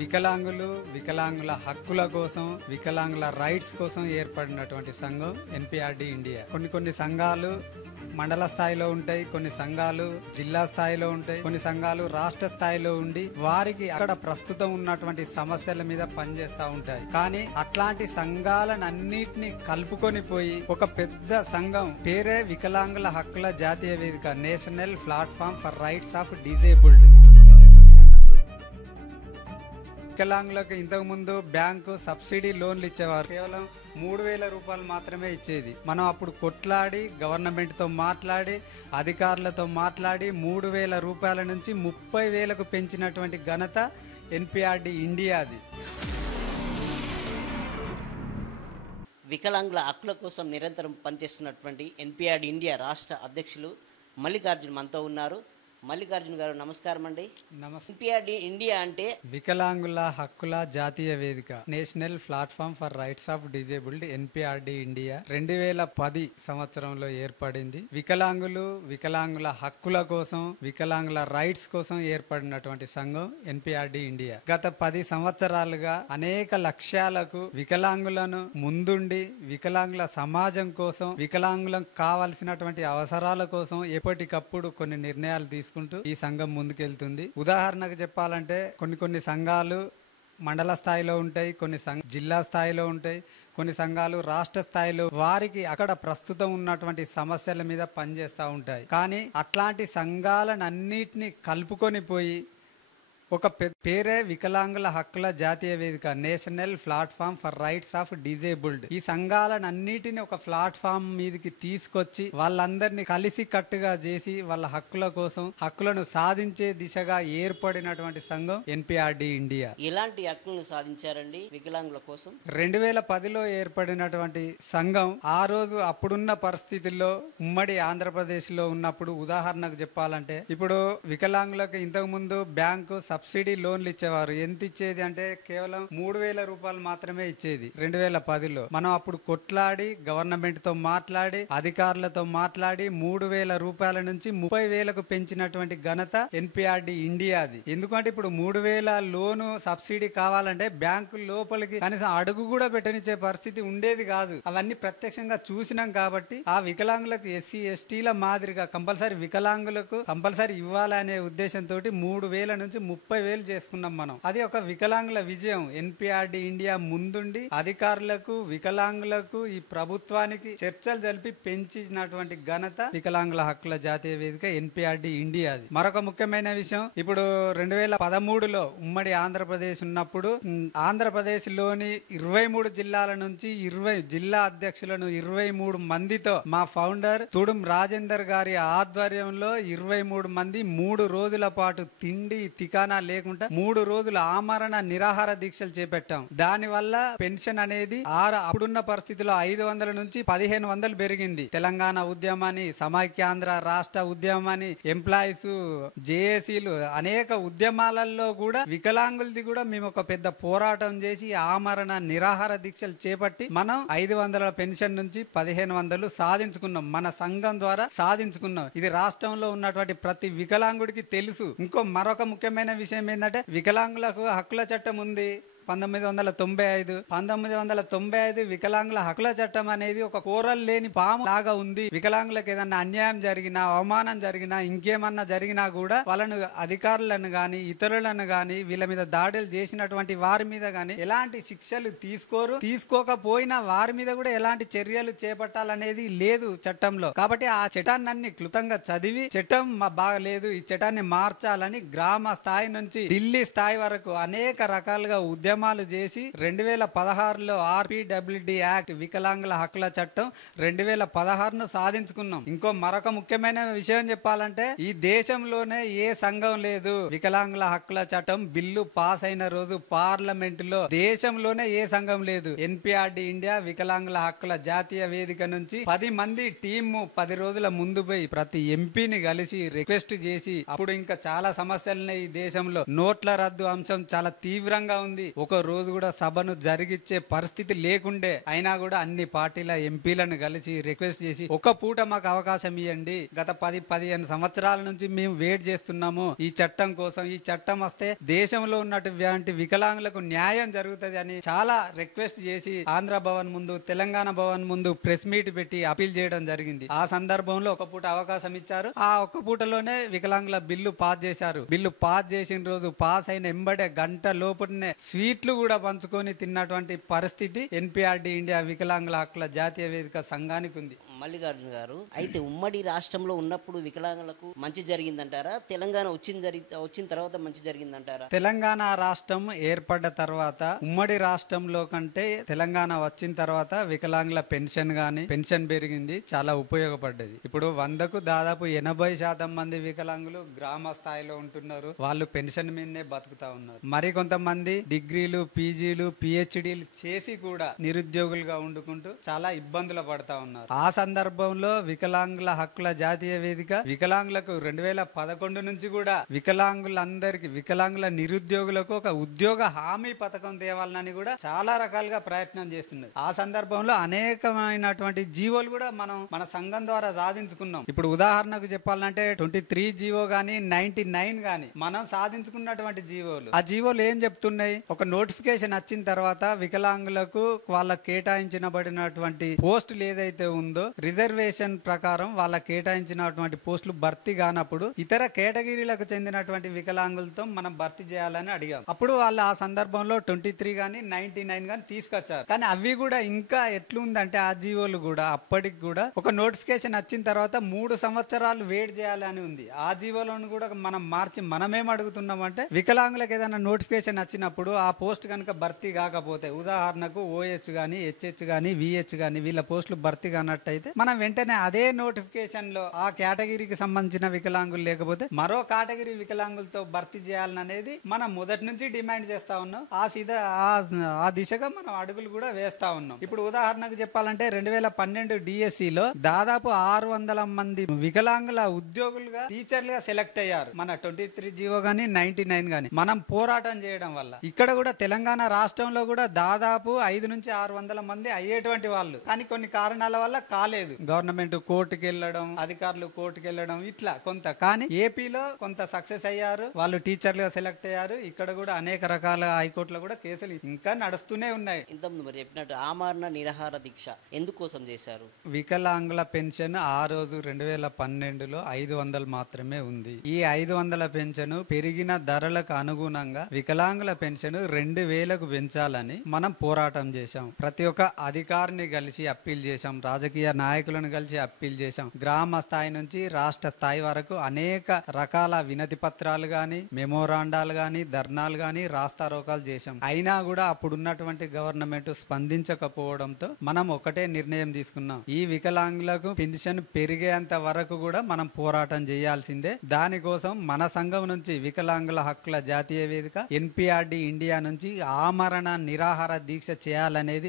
వికలాంగుల హక్కుల కోసం, వికలాంగుల రైట్స్ కోసం ఏర్పడినటువంటి సంఘం ఎన్పిఆర్డి ఇండియా. కొన్ని సంఘాలు మండల స్థాయిలో ఉంటాయి, కొన్ని సంఘాలు జిల్లా స్థాయిలో ఉంటాయి, కొన్ని సంఘాలు రాష్ట్ర స్థాయిలో ఉండి వారికి అక్కడ ప్రస్తుతం ఉన్నటువంటి సమస్యల మీద పనిచేస్తూ ఉంటాయి. కానీ అట్లాంటి సంఘాలన్నిటిని కలుపుకొని పోయి ఒక పెద్ద సంఘం పేరే వికలాంగుల హక్కుల జాతీయ వేదిక, national platform for rights of disabled. వికలాంగులకు ఇంతకు ముందు బ్యాంకు సబ్సిడీ లోన్లు ఇచ్చేవారు, కేవలం 3,000 రూపాయలు మాత్రమే ఇచ్చేది. మనం అప్పుడు కొట్లాడి గవర్నమెంట్తో మాట్లాడి అధికారులతో మాట్లాడి 3,000 రూపాయల నుంచి 30,000కు పెంచినటువంటి ఘనత ఎన్పిఆర్డి ఇండియాది. వికలాంగుల హక్కుల కోసం నిరంతరం పనిచేస్తున్నటువంటి ఎన్పిఆర్డి ఇండియా రాష్ట్ర అధ్యక్షులు మల్లికార్జున్ మనతో ఉన్నారు. మల్లికార్జున్ గారు నమస్కారం అండి. ఎన్పిఆర్డి ఇండియా అంటే వికలాంగుల హక్కుల జాతీయ వేదిక, national platform for rights of disabled, NPRD India 2010 సంవత్సరంలో ఏర్పడింది. వికలాంగుల హక్కుల కోసం, వికలాంగుల రైట్స్ కోసం ఏర్పడినటువంటి సంఘం ఎన్పిఆర్డి ఇండియా. గత 10 సంవత్సరాలుగా అనేక లక్ష్యాలకు వికలాంగులను ముందుండి వికలాంగుల సమాజం కోసం, వికలాంగులకు కావలసినటువంటి అవసరాల కోసం ఎప్పటికప్పుడు కొన్ని నిర్ణయాలు తీసుకుంటూ ఈ సంఘం ముందుకెళ్తుంది. ఉదాహరణకు చెప్పాలంటే కొన్ని సంఘాలు మండల స్థాయిలో ఉంటాయి, కొన్ని జిల్లా స్థాయిలో ఉంటాయి, కొన్ని సంఘాలు రాష్ట్ర స్థాయిలో వారికి అక్కడ ప్రస్తుతం ఉన్నటువంటి సమస్యల మీద పనిచేస్తూ ఉంటాయి. కానీ అట్లాంటి సంఘాలన్నిటిని కలుపుకొని పోయి ఒక పేరే వికలాంగుల హక్కుల జాతీయ వేదిక, national platform for rights of disabled. ఈ సంఘాలన్నిటిని ఒక ప్లాట్ఫామ్ మీదకి తీసుకొచ్చి వాళ్ళందరినీ కలిసి కట్టుగా చేసి వాళ్ళ హక్కుల కోసం, హక్కులను సాధించే దిశగా ఏర్పడినటువంటి సంఘం ఎన్పిఆర్డి ఇండియా. ఎలాంటి హక్కులను సాధించారండి వికలాంగుల కోసం? 2010లో ఏర్పడినటువంటి సంఘం ఆ రోజు అప్పుడున్న పరిస్థితుల్లో ఉమ్మడి ఆంధ్రప్రదేశ్ లో ఉన్నప్పుడు, ఉదాహరణకు చెప్పాలంటే ఇప్పుడు వికలాంగులకు ఇంతకు ముందు బ్యాంకు సబ్సిడీ లోన్లు ఇచ్చేవారు. ఎంత ఇచ్చేది అంటే కేవలం 3,000 రూపాయలు మాత్రమే ఇచ్చేది 2010లో. మనం అప్పుడు కొట్లాడి గవర్నమెంట్ తో మాట్లాడి అధికారులతో మాట్లాడి 3,000 రూపాయల నుంచి 30,000కు పెంచినటువంటి ఘనత ఎన్పిఆర్డి ఇండియాది. ఎందుకంటే ఇప్పుడు 3,000 లోను సబ్సిడీ కావాలంటే బ్యాంకు లోపలికి కనీసం అడుగు కూడా పెట్టనిచ్చే పరిస్థితి ఉండేది కాదు. అవన్నీ ప్రత్యక్షంగా చూసినాం కాబట్టి ఆ వికలాంగులకు ఎస్సీ ఎస్టీల మాదిరిగా వికలాంగులకు కంపల్సరీ ఇవ్వాలనే ఉద్దేశంతో 3,000 నుంచి 30,000 చేసుకున్నాం మనం. అది ఒక వికలాంగుల విజయం. ఎన్పిఆర్డి ఇండియా ముందుండి అధికారులకు, వికలాంగులకు, ఈ ప్రభుత్వానికి చర్చలు జరిపి పెంచినటువంటి ఘనత వికలాంగుల హక్కుల జాతీయ వేదిక ఎన్పిఆర్డి ఇండియాది. మరొక ముఖ్యమైన విషయం, ఇప్పుడు 2013లో ఉమ్మడి ఆంధ్రప్రదేశ్ ఉన్నప్పుడు ఆంధ్రప్రదేశ్ లోని 23 జిల్లాల నుంచి 20 జిల్లా అధ్యక్షులను 23 మందితో మా ఫౌండర్ తుడుం రాజేందర్ గారి ఆధ్వర్యంలో 23 మంది 3 రోజుల పాటు తిండి తికానా లేకుండా 3 రోజులు ఆమరణ నిరాహార దీక్షలు చేపట్టాం. దాని వల్ల పెన్షన్ అనేది అప్పుడున్న పరిస్థితిలో 500 నుంచి 1,500 పెరిగింది. తెలంగాణ ఉద్యమాన్ని, సమైక్యాంధ్ర రాష్ట్ర ఉద్యమాన్ని, ఎంప్లాయీస్, జేఏసీలు అనేక ఉద్యమాలలో కూడా వికలాంగులది కూడా మేము ఒక పెద్ద పోరాటం చేసి ఆమరణ నిరాహార దీక్షలు చేపట్టి మనం 500 పెన్షన్ నుంచి 1,500 సాధించుకున్నాం. మన సంఘం ద్వారా సాధించుకున్నాం. ఇది రాష్ట్రంలో ఉన్నటువంటి ప్రతి వికలాంగుడికి తెలుసు. మరొక ముఖ్యమైన విషయం ఏంటంటే, వికలాంగులకు హక్కుల చట్టం ఉంది 1995 వికలాంగుల హక్కుల చట్టం అనేది ఒక కూరలు లేని పాము లాగా ఉంది. వికలాంగులకు ఏదన్నా అన్యాయం జరిగినా, అవమానం జరిగినా, ఇంకేమన్నా జరిగినా కూడా వాళ్ళను అధికారులను గాని ఇతరులను గాని వీళ్ళ మీద దాడులు చేసినటువంటి వారి మీద గాని ఎలాంటి శిక్షలు తీసుకోకపోయినా వారి మీద కూడా ఎలాంటి చర్యలు చేపట్టాలనేది లేదు చట్టంలో. కాబట్టి ఆ చట్టాన్ని క్లుప్తంగా చదివి చట్టం బాగలేదు, ఈ చట్టాన్ని మార్చాలని గ్రామ స్థాయి నుంచి ఢిల్లీ స్థాయి వరకు అనేక రకాలుగా ఉద్యమాలు చేసి 2016లో ఆర్పిడబ్ల్యూడి యాక్ట్, వికలాంగుల హక్కుల చట్టం 2016ను సాధించుకున్నాం. మరొక ముఖ్యమైన విషయం చెప్పాలంటే, ఈ దేశంలోనే ఏ సంఘం లేదు వికలాంగుల హక్కుల చట్టం బిల్లు పాస్ అయిన రోజు పార్లమెంట్ లో దేశంలోనే ఏ సంఘం లేదు. ఎన్పిఆర్డి ఇండియా వికలాంగుల హక్కుల జాతీయ వేదిక నుంచి 10 మంది టీము 10 రోజుల ముందు పోయి ప్రతి ఎంపీని కలిసి రిక్వెస్ట్ చేసి, అప్పుడు ఇంకా చాలా సమస్యలున్నాయి ఈ దేశంలో. నోట్ల రద్దు అంశం చాలా తీవ్రంగా ఉంది. ఒక రోజు కూడా సభను జరిగిచ్చే పరిస్థితి లేకుండే. అయినా కూడా అన్ని పార్టీల ఎంపీలను కలిసి రిక్వెస్ట్ చేసి ఒక పూట మాకు అవకాశం ఇవ్వండి, గత 10-15 సంవత్సరాల నుంచి మేము వెయిట్ చేస్తున్నాము ఈ చట్టం కోసం, ఈ చట్టం వస్తే దేశంలో ఉన్నటువంటి వికలాంగులకు న్యాయం జరుగుతుంది అని చాలా రిక్వెస్ట్ చేసి ఆంధ్ర భవన్ ముందు, తెలంగాణ భవన్ ముందు ప్రెస్ మీట్ పెట్టి అపీల్ చేయడం జరిగింది. ఆ సందర్భంలో ఒక పూట అవకాశం ఇచ్చారు. ఆ ఒక్క పూటలోనే వికలాంగుల బిల్లు పాస్ చేశారు. బిల్లు పాస్ చేసిన రోజు పాస్ అయిన ఎంబడే గంట లోపునే స్వీట్లు కూడా పంచుకొని తిన్నటువంటి పరిస్థితి ఎన్పిఆర్డి ఇండియా వికలాంగుల హక్కుల జాతీయ వేదిక సంఘానికి ఉంది. మల్లికార్జున గారు, అయితే ఉమ్మడి రాష్ట్రంలో ఉన్నప్పుడు వికలాంగులకు మంచి జరిగిందంటారా, తెలంగాణ వచ్చిన తర్వాత మంచి జరిగిందంటారా? తెలంగాణ రాష్ట్రం ఏర్పడ్డ తర్వాత ఉమ్మడి రాష్ట్రంలో కంటే తెలంగాణ వచ్చిన తర్వాత వికలాంగుల పెన్షన్ పెరిగింది, చాలా ఉపయోగపడ్డది. ఇప్పుడు 100కు దాదాపు 80% మంది వికలాంగులు గ్రామ స్థాయిలో ఉంటున్నారు. వాళ్ళు పెన్షన్ మీదనే బతుకుతా ఉన్నారు. మరి కొంతమంది డిగ్రీలు, పీజీలు, పిహెచ్డీలు చేసి కూడా నిరుద్యోగులుగా వండుకుంటూ చాలా ఇబ్బందులు పడతా ఉన్నారు. ఆ సందర్భంలో వికలాంగుల హక్కుల జాతీయ వేదిక వికలాంగులకు 2011 నుంచి కూడా వికలాంగుల నిరుద్యోగులకు ఒక ఉద్యోగ హామీ పథకం తేవాలని కూడా చాలా రకాలుగా ప్రయత్నం చేస్తున్నది. ఆ సందర్భంలో అనేకమైనటువంటి జీవోలు కూడా మనం మన సంఘం ద్వారా సాధించుకున్నాం. ఇప్పుడు ఉదాహరణకు చెప్పాలంటే 23 జీవో గానీ 99 గానీ మనం సాధించుకున్నటువంటి జీవోలు. ఆ జీవోలు ఏం చెప్తున్నాయి? ఒక నోటిఫికేషన్ వచ్చిన తర్వాత వికలాంగులకు వాళ్ళకు కేటాయించబడినటువంటి పోస్టులు ఏదైతే ఉందో రిజర్వేషన్ ప్రకారం వాళ్ళకి కేటాయించినటువంటి పోస్టులు భర్తీ కానప్పుడు ఇతర కేటగిరీలకు చెందినటువంటి వికలాంగులతో మనం భర్తీ చేయాలని అడిగాం. అప్పుడు వాళ్ళు ఆ సందర్భంలో 23 గానీ 99 గానీ తీసుకొచ్చారు. కానీ అవి కూడా ఇంకా ఎట్లుందంటే ఆ జీవోలు కూడా అప్పటికి కూడా ఒక నోటిఫికేషన్ వచ్చిన తర్వాత 3 సంవత్సరాలు వెయిట్ చేయాలని ఉంది. ఆ జీవోలను కూడా మనం మార్చి మనమేం అడుగుతున్నామంటే వికలాంగులకు ఏదైనా నోటిఫికేషన్ వచ్చినప్పుడు ఆ పోస్ట్ కనుక భర్తీ కాకపోతే, ఉదాహరణకు ఓహెచ్ గానీ, హెచ్హెచ్ గానీ, విహెచ్ గానీ వీళ్ళ పోస్టులు భర్తీ కానట్టయితే మనం వెంటనే అదే నోటిఫికేషన్ లో ఆ కేటగిరీకి సంబంధించిన వికలాంగులు లేకపోతే మరో కేటగిరీ వికలాంగులతో భర్తీ చేయాలని అనేది మనం మొదటి నుంచి డిమాండ్ చేస్తా ఉన్నాం. ఆ దిశగా మనం అడుగులు కూడా వేస్తా ఉన్నాం. ఇప్పుడు ఉదాహరణకు చెప్పాలంటే 2012 డిఎస్సిలో దాదాపు 600 మంది వికలాంగుల ఉద్యోగులుగా టీచర్లుగా సెలెక్ట్ అయ్యారు. మన 23 జీవో గానీ 99 గానీ మనం పోరాటం చేయడం వల్ల. ఇక్కడ కూడా తెలంగాణ రాష్ట్రంలో కూడా దాదాపు 500 నుంచి 600 మంది అయ్యేటువంటి వాళ్ళు, కానీ కొన్ని కారణాల వల్ల కాలేదు. గవర్నమెంట్ కోర్టుకు వెళ్ళడం, అధికారులు కోర్టుకు వెళ్ళడం, ఇట్లా కొంత. కానీ ఏపీలో కొంత సక్సెస్ అయ్యారు, వాళ్ళు టీచర్లుగా సెలెక్ట్ అయ్యారు. ఇక్కడ కూడా అనేక రకాల హైకోర్టులో కూడా కేసులు ఇంకా నడుస్తూనే ఉన్నాయి. ఇంతకుముందు మరి చెప్పినట్టు ఆమరణ నిరాహార దీక్ష ఎందుకోసం చేశారు? వికలాంగుల పెన్షన్ ఆ రోజు 2012లో 500 మాత్రమే ఉంది. ఈ 500 పెన్షన్ పెరిగిన ధరలకు అనుగుణంగా వికలాంగుల పెన్షన్ 2000కు పెంచాలని మనం పోరాటం చేశాం. ప్రతి ఒక్క అధికారిని కలిసి అప్పీల్ చేశాం, రాజకీయ నాయకులను కలిసి అప్పీల్ చేశాం. గ్రామ స్థాయి నుంచి రాష్ట్ర స్థాయి వరకు అనేక రకాల వినతి పత్రాలు గాని, మెమోరాండాలు గాని, ధర్నాలు గాని, రాస్తారోకాలు చేశాం. అయినా కూడా అప్పుడున్నటువంటి గవర్నమెంట్ స్పందించకపోవడంతో మనం ఒకటే నిర్ణయం తీసుకున్నాం, ఈ వికలాంగులకు పెన్షన్ పెరిగేంత వరకు కూడా మనం పోరాటం చేయాల్సిందే. దానికోసం మన సంఘం నుంచి వికలాంగుల హక్కుల జాతీయ వేదిక ఎన్పిఆర్డి ఇండియా నుంచి ఆమరణ నిరాహార దీక్ష చేయాలనేది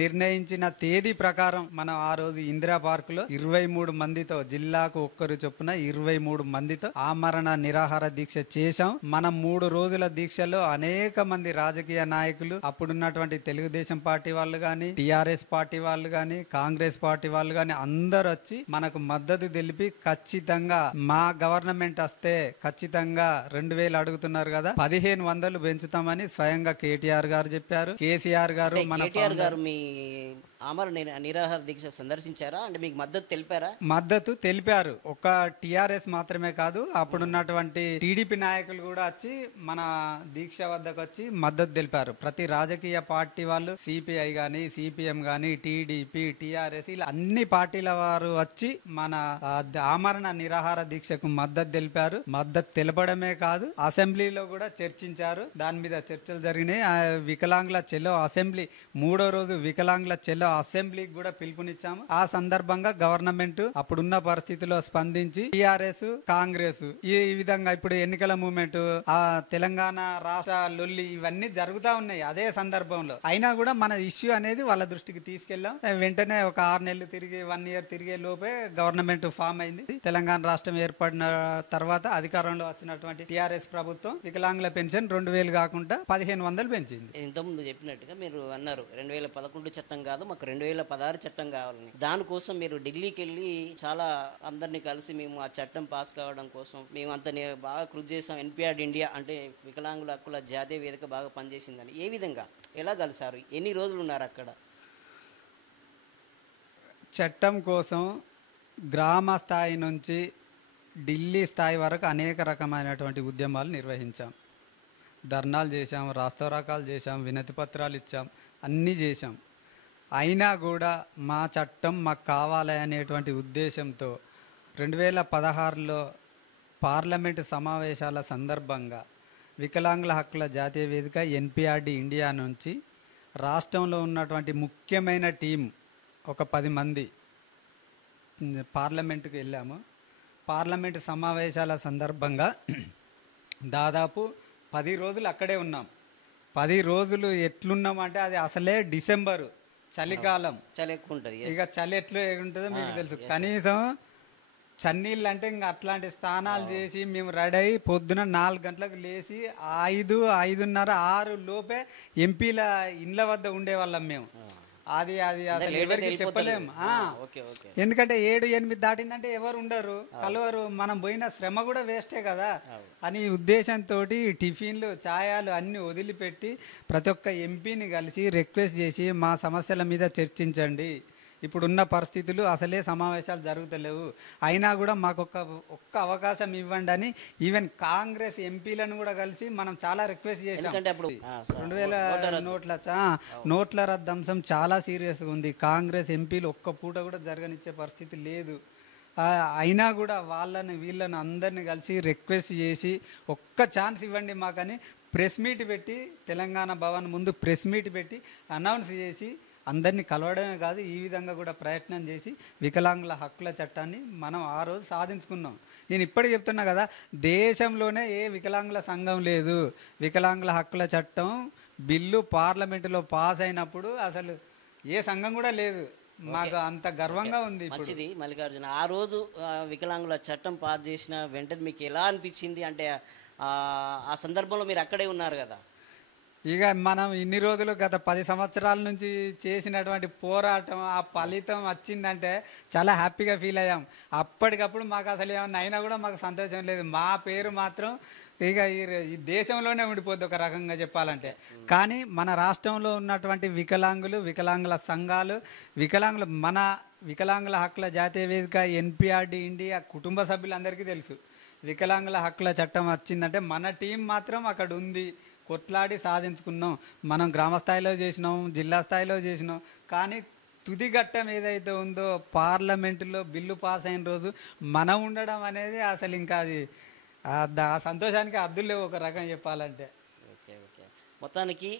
నిర్ణయించిన తేదీ ప్రకారం మనం ఆ రోజు ఇందిరా పార్క్ లో 23 మందితో, జిల్లాకు ఒక్కరు చొప్పున 23 మందితో ఆమరణ నిరాహార దీక్ష చేశాం. మనం 3 రోజుల దీక్షలో అనేక మంది రాజకీయ నాయకులు, అప్పుడున్నటువంటి తెలుగుదేశం పార్టీ వాళ్ళు గాని, టిఆర్ఎస్ పార్టీ వాళ్ళు గాని, కాంగ్రెస్ పార్టీ వాళ్ళు గాని అందరు వచ్చి మనకు మద్దతు తెలిపి ఖచ్చితంగా మా గవర్నమెంట్ వస్తే ఖచ్చితంగా 2000 అడుగుతున్నారు కదా, 1500 పెంచుతామని స్వయంగా కేటీఆర్ గారు చెప్పారు. కేసీఆర్ గారు మీ ఆమరణ నిరాహార దీక్ష సందర్శించారా? అంటే మీకు మద్దతు తెలిపారా? మద్దతు తెలిపారు. ఒక టిఆర్ఎస్ మాత్రమే కాదు, అప్పుడున్నటువంటి టీడీపీ నాయకులు కూడా వచ్చి మన దీక్ష వద్దకు వచ్చి మద్దతు తెలిపారు. ప్రతి రాజకీయ పార్టీ వాళ్ళు, సిపిఐ గాని, సిపిఎం గాని, టీడీపీ, టిఆర్ఎస్ ఇలా అన్ని పార్టీల వారు వచ్చి మన ఆమరణ నిరాహార దీక్షకు మద్దతు తెలిపారు. మద్దతు తెలపడమే కాదు, అసెంబ్లీలో కూడా చర్చించారు. దాని మీద చర్చలు జరిగినాయి. వికలాంగుల చెలో అసెంబ్లీ 3వ రోజు వికలాంగుల చెలో అసెంబ్లీకి కూడా పిలుపునిచ్చారు. ఇచ్చాము. ఆ సందర్భంగా గవర్నమెంట్ అప్పుడున్న పరిస్థితిలో స్పందించి టిఆర్ఎస్ కాంగ్రెస్ ఈ విధంగా ఇప్పుడు ఎన్నికల మూమెంట్ ఆ తెలంగాణ రాష్ట్ర లొల్లి ఇవన్నీ జరుగుతా ఉన్నాయి అదే సందర్భంలో. అయినా కూడా మన ఇష్యూ అనేది వాళ్ళ దృష్టికి తీసుకెళ్ళాం. వెంటనే ఒక 6 నెలలు తిరిగి 1 ఇయర్ తిరిగే లోపే గవర్నమెంట్ ఫామ్ అయింది. తెలంగాణ రాష్ట్రం ఏర్పడిన తర్వాత అధికారంలో వచ్చినటువంటి టిఆర్ఎస్ ప్రభుత్వం వికలాంగుల పెన్షన్ 2000 కాకుండా 1500 పెంచింది. ఇంతకుముందు చెప్పినట్టుగా మీరు అన్నారు 2011 చట్టం కాదు మాకు 2016 చట్టం కావాలని. దానికోసం మీరు ఢిల్లీకి వెళ్ళి చాలా అందరినీ కలిసి మేము ఆ చట్టం పాస్ కావడం కోసం మేము అంత బాగా కృషి చేసాం. ఎన్పిఆర్ ఇండియా అంటే వికలాంగుల హక్కుల జాతీయ వేదిక బాగా పనిచేసిందని. ఏ విధంగా ఎలా కలిసారు? ఎన్ని రోజులు ఉన్నారు అక్కడ? చట్టం కోసం గ్రామ స్థాయి నుంచి ఢిల్లీ స్థాయి వరకు అనేక రకమైనటువంటి ఉద్యమాలు నిర్వహించాం. ధర్నాలు చేశాం, రాస్తారోకాలు చేశాం, వినతి పత్రాలు ఇచ్చాం, అన్నీ చేశాం. అయినా కూడా మా చట్టం మాకు కావాలి అనేటువంటి ఉద్దేశంతో 2016లో పార్లమెంటు సమావేశాల సందర్భంగా వికలాంగుల హక్కుల జాతీయ వేదిక ఎన్పిఆర్డి ఇండియా నుంచి రాష్ట్రంలో ఉన్నటువంటి ముఖ్యమైన టీం ఒక 10 మంది పార్లమెంటుకు వెళ్ళాము. పార్లమెంటు సమావేశాల సందర్భంగా దాదాపు 10 రోజులు అక్కడే ఉన్నాం. 10 రోజులు ఎట్లున్నామంటే అది అసలే డిసెంబరు చలికాలం, చలి ఎక్కువ ఉంటుంది. ఇక చలి ఎట్లా ఉంటుందో మీకు తెలుసు. కనీసం చన్నీళ్ళు అంటే ఇంకా అట్లాంటి స్నానాలు చేసి మేము రెడీ అయ్యి పొద్దున 4 గంటలకు లేచి 5, 5:30, 6 లోపే ఎంపీల ఇండ్ల వద్ద ఉండేవాళ్ళం మేము. అది అది అసలు ఎవరికి చెప్పలేము. ఎందుకంటే 7, 8 దాటిందంటే ఎవరు ఉండరు, కలవరు, మనం పోయిన శ్రమ కూడా వేస్టే కదా అని ఉద్దేశంతో టిఫిన్లు ఛాయాలు అన్నీ వదిలిపెట్టి ప్రతి ఒక్క ఎంపీని కలిసి రిక్వెస్ట్ చేసి మా సమస్యల మీద చర్చించండి, ఇప్పుడున్న పరిస్థితులు అసలే సమావేశాలు జరుగుతలేవు, అయినా కూడా మాకు ఒక్క అవకాశం ఇవ్వండి అని ఈవెన్ కాంగ్రెస్ ఎంపీలను కూడా కలిసి మనం చాలా రిక్వెస్ట్ చేసాం. 2000 నోట్ల రద్దు అంశం చాలా సీరియస్గా ఉంది. కాంగ్రెస్ ఎంపీలు ఒక్క పూట కూడా జరగనిచ్చే పరిస్థితి లేదు. అయినా కూడా వీళ్ళని అందరినీ కలిసి రిక్వెస్ట్ చేసి ఒక్క ఛాన్స్ ఇవ్వండి మాకని ప్రెస్ మీట్ పెట్టి తెలంగాణ భవన్ ముందు ప్రెస్ మీట్ పెట్టి అనౌన్స్ చేసి అందరినీ కలవడమే కాదు ఈ విధంగా కూడా ప్రయత్నం చేసి వికలాంగుల హక్కుల చట్టాన్ని మనం ఆ రోజు సాధించుకున్నాం. నేను ఇప్పటికి చెప్తున్నా కదా, దేశంలోనే ఏ వికలాంగుల సంఘం లేదు. వికలాంగుల హక్కుల చట్టం బిల్లు పార్లమెంటులో పాస్ అయినప్పుడు అసలు ఏ సంఘం కూడా లేదు. మాకు అంత గర్వంగా ఉంది. మంచిది మల్లికార్జున, ఆ రోజు వికలాంగుల చట్టం పాస్ చేసిన వెంటనే మీకు ఎలా అనిపించింది? అంటే ఆ సందర్భంలో మీరు అక్కడే ఉన్నారు కదా. ఇక మనం ఇన్ని రోజులు గత 10 సంవత్సరాల నుంచి చేసినటువంటి పోరాటం ఆ ఫలితం వచ్చిందంటే చాలా హ్యాపీగా ఫీల్ అయ్యాం. అప్పటికప్పుడు మాకు అసలు ఏమన్నా అయినా కూడా మాకు సంతోషం లేదు. మా పేరు మాత్రం ఇక ఈ దేశంలోనే ఉండిపోద్ది ఒక రకంగా చెప్పాలంటే. కానీ మన రాష్ట్రంలో ఉన్నటువంటి వికలాంగుల సంఘాలు, మన వికలాంగుల హక్కుల జాతీయ వేదిక ఎన్పిఆర్డి ఇండియా కుటుంబ సభ్యులందరికీ తెలుసు. వికలాంగుల హక్కుల చట్టం వచ్చిందంటే మన టీం మాత్రం అక్కడ ఉంది, కొట్లాడి సాధించుకున్నాం. మనం గ్రామ స్థాయిలో చేసినాం, జిల్లా స్థాయిలో చేసినాం. కానీ తుది ఘట్టం ఏదైతే ఉందో పార్లమెంటులో బిల్లు పాస్ అయిన రోజు మనం ఉండడం అనేది అసలు ఇంకా అది ఆ సంతోషానికి అద్దులు లేవు ఒక రకం చెప్పాలంటే. ఓకే ఓకే, మొత్తానికి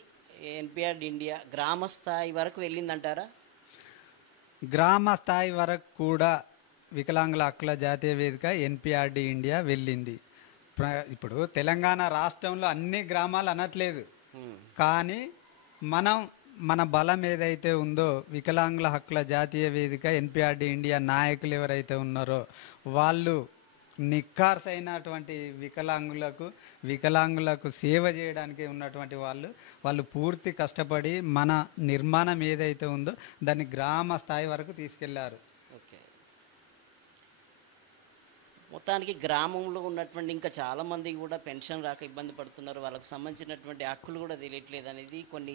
ఎన్పిఆర్ ఇండియా గ్రామ స్థాయి వరకు వెళ్ళిందంటారా? గ్రామ స్థాయి వరకు కూడా వికలాంగుల హక్కుల జాతీయ వేదిక ఎన్పిఆర్డి ఇండియా వెళ్ళింది. ఇప్పుడు తెలంగాణ రాష్ట్రంలో అన్ని గ్రామాలు అనట్లేదు, కానీ మన బలం ఏదైతే ఉందో వికలాంగుల హక్కుల జాతీయ వేదిక ఎన్పిఆర్డి ఇండియా నాయకులు ఎవరైతే ఉన్నారో వాళ్ళు నిఖార్సైనటువంటి వికలాంగులకు సేవ చేయడానికి ఉన్నటువంటి వాళ్ళు పూర్తి కష్టపడి మన నిర్మాణం ఏదైతే ఉందో దాన్ని గ్రామ స్థాయి వరకు తీసుకెళ్లారు. మొత్తానికి గ్రామంలో ఉన్నటువంటి ఇంకా చాలామంది కూడా పెన్షన్ రాక ఇబ్బంది పడుతున్నారు, వాళ్ళకు సంబంధించినటువంటి హక్కులు కూడా తెలియట్లేదు అనేది కొన్ని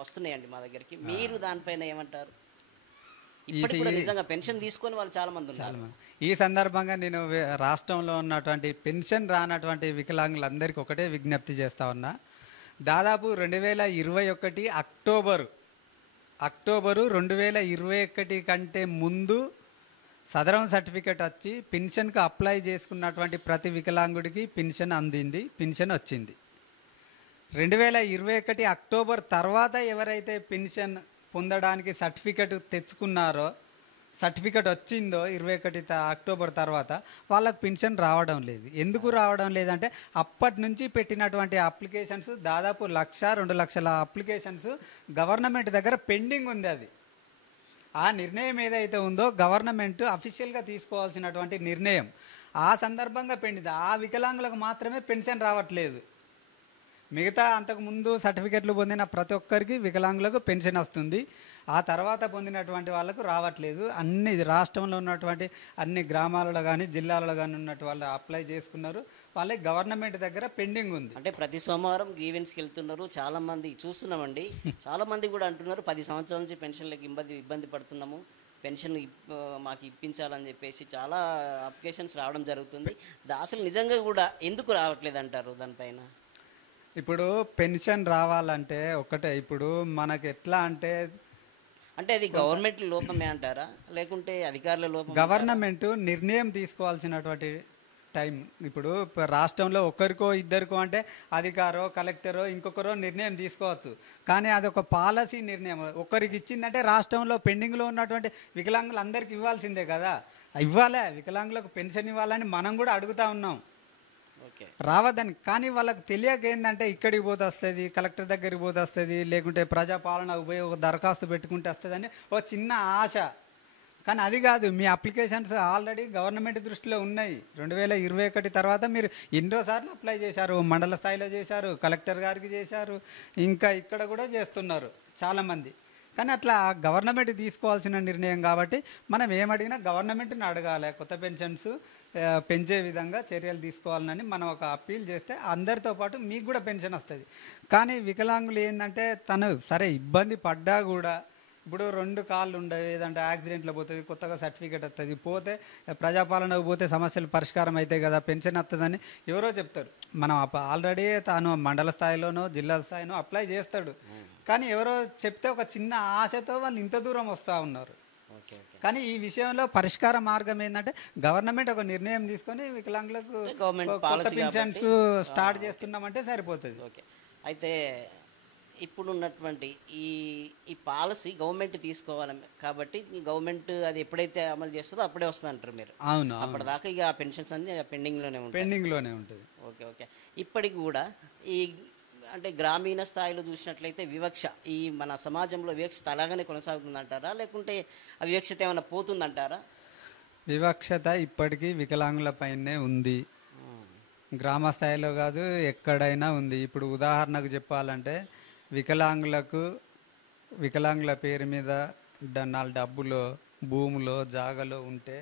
వస్తున్నాయండి మా దగ్గరికి. మీరు దానిపైన ఏమంటారు? నిజంగా పెన్షన్ తీసుకొని వాళ్ళు చాలామంది ఉన్నారు. ఈ సందర్భంగా నేను రాష్ట్రంలో ఉన్నటువంటి పెన్షన్ రానటువంటి వికలాంగులందరికీ ఒకటే విజ్ఞప్తి చేస్తా ఉన్నా. దాదాపు 2021 అక్టోబరు 2021 కంటే ముందు సదరం సర్టిఫికేట్ వచ్చి పెన్షన్కి అప్లై చేసుకున్నటువంటి ప్రతి వికలాంగుడికి పెన్షన్ అందింది, పెన్షన్ వచ్చింది. 2021 అక్టోబర్ తర్వాత ఎవరైతే పెన్షన్ పొందడానికి సర్టిఫికేట్ తెచ్చుకున్నారో సర్టిఫికెట్ వచ్చిందో 21 అక్టోబర్ తర్వాత వాళ్ళకి పెన్షన్ రావడం లేదు. ఎందుకు రావడం లేదంటే అప్పటి నుంచి పెట్టినటువంటి అప్లికేషన్స్ దాదాపు 1,00,000-2,00,000 అప్లికేషన్స్ గవర్నమెంట్ దగ్గర పెండింగ్ ఉంది. అది ఆ నిర్ణయం ఏదైతే ఉందో గవర్నమెంట్ అఫీషియల్గా తీసుకోవాల్సినటువంటి నిర్ణయం ఆ సందర్భంగా పెండింది. ఆ వికలాంగులకు మాత్రమే పెన్షన్ రావట్లేదు. మిగతా అంతకుముందు సర్టిఫికెట్లు పొందిన ప్రతి ఒక్కరికి వికలాంగులకు పెన్షన్ వస్తుంది. ఆ తర్వాత పొందినటువంటి వాళ్ళకు రావట్లేదు. అన్ని రాష్ట్రంలో ఉన్నటువంటి అన్ని గ్రామాలలో కానీ జిల్లాలలో కానీ ఉన్నట్టు వాళ్ళు అప్లై చేసుకున్నారు. వాళ్ళకి గవర్నమెంట్ దగ్గర పెండింగ్ ఉంది. అంటే ప్రతి సోమవారం గ్రీవెన్స్కి వెళ్తున్నారు, చాలామంది చూస్తున్నామండి. చాలామంది కూడా అంటున్నారు 10 సంవత్సరాల నుంచి పెన్షన్లకు ఇబ్బంది పడుతున్నాము, పెన్షన్ మాకు ఇప్పించాలని చెప్పేసి చాలా అప్లికేషన్స్ రావడం జరుగుతుంది. అసలు నిజంగా కూడా ఎందుకు రావట్లేదు అంటారు దానిపైన? ఇప్పుడు పెన్షన్ రావాలంటే ఒకటే, ఇప్పుడు మనకి ఎట్లా అంటే అది గవర్నమెంట్ లోపమే అంటారా, లేకుంటే అధికారుల లోపం? గవర్నమెంట్ నిర్ణయం తీసుకోవాల్సినటువంటి టైం. ఇప్పుడు రాష్ట్రంలో ఒక్కరికో ఇద్దరికో అంటే అధికారో కలెక్టరో ఇంకొకరో నిర్ణయం తీసుకోవచ్చు. కానీ అది ఒక పాలసీ నిర్ణయం. ఒక్కరికి ఇచ్చిందంటే రాష్ట్రంలో పెండింగ్లో ఉన్నటువంటి వికలాంగులు అందరికి ఇవ్వాల్సిందే కదా. ఇవ్వాలే, వికలాంగులకు పెన్షన్ ఇవ్వాలని మనం కూడా అడుగుతూ ఉన్నాం, రావద్దని. కానీ వాళ్ళకి తెలియక ఏంటంటే ఇక్కడికి పోతే వస్తుంది, కలెక్టర్ దగ్గరికి పోతే వస్తుంది, లేకుంటే ప్రజాపాలనకు పోయి ఒక దరఖాస్తు పెట్టుకుంటే వస్తుందని ఒక చిన్న ఆశ. కానీ అది కాదు. మీ అప్లికేషన్స్ ఆల్రెడీ గవర్నమెంట్ దృష్టిలో ఉన్నాయి. 2021 తర్వాత మీరు ఎన్నోసార్లు అప్లై చేశారు, మండల స్థాయిలో చేశారు, కలెక్టర్ గారికి చేశారు, ఇంకా ఇక్కడ కూడా చేస్తున్నారు చాలామంది. కానీ అట్లా గవర్నమెంట్ తీసుకోవాల్సిన నిర్ణయం కాబట్టి మనం ఏమడిగినా గవర్నమెంట్ని అడగాలి. కొత్త పెన్షన్స్ పెంచే విధంగా చర్యలు తీసుకోవాలని మనం ఒక అప్పీల్ చేస్తే అందరితో పాటు మీకు కూడా పెన్షన్ వస్తుంది. కానీ వికలాంగులు ఏంటంటే తను సరే ఇబ్బంది పడ్డా కూడా ఇప్పుడు 2 కాళ్ళు ఉండవు, ఏదంటే యాక్సిడెంట్లో పోతుంది, కొత్తగా సర్టిఫికేట్ వస్తుంది, పోతే ప్రజాపాలనకు పోతే సమస్యలు పరిష్కారం అవుతాయి కదా, పెన్షన్ వస్తుందని ఎవరో చెప్తారు. మనం ఆల్రెడీ తాను మండల స్థాయిలోనో జిల్లా స్థాయిలో అప్లై చేస్తాడు. కానీ ఎవరో చెప్తే ఒక చిన్న ఆశతో వాళ్ళు ఇంత దూరం వస్తూ ఉన్నారు. కానీ ఈ విషయంలో పరిష్కార మార్గం ఏంటంటే గవర్నమెంట్ ఒక నిర్ణయం తీసుకొని వికలాంగులకు కొత్త పెన్షన్స్ స్టార్ట్ చేస్తున్నామంటే సరిపోతుంది. ఓకే. అయితే ఇప్పుడు ఉన్నటువంటి ఈ పాలసీ గవర్నమెంట్ తీసుకోవాలి కాబట్టి గవర్నమెంట్ అది ఎప్పుడైతే అమలు చేస్తుందో అప్పుడే వస్తుంది అంటారు మీరు? అవును. అప్పటిదాకా ఇక పెన్షన్స్ అన్ని పెండింగ్లోనే ఉంటుంది. ఓకే. ఇప్పటికి కూడా ఈ అంటే గ్రామీణ స్థాయిలో చూసినట్లయితే వివక్ష ఈ మన సమాజంలో వివక్షత అలాగనే కొనసాగుతుందంటారా, లేకుంటే ఆ వివక్షత ఏమైనా పోతుందంటారా? వివక్షత ఇప్పటికీ వికలాంగులపైనే ఉంది. గ్రామ స్థాయిలో కాదు, ఎక్కడైనా ఉంది. ఇప్పుడు ఉదాహరణకు చెప్పాలంటే వికలాంగుల పేరు మీద 4 డబ్బులో భూములో జాగలో ఉంటే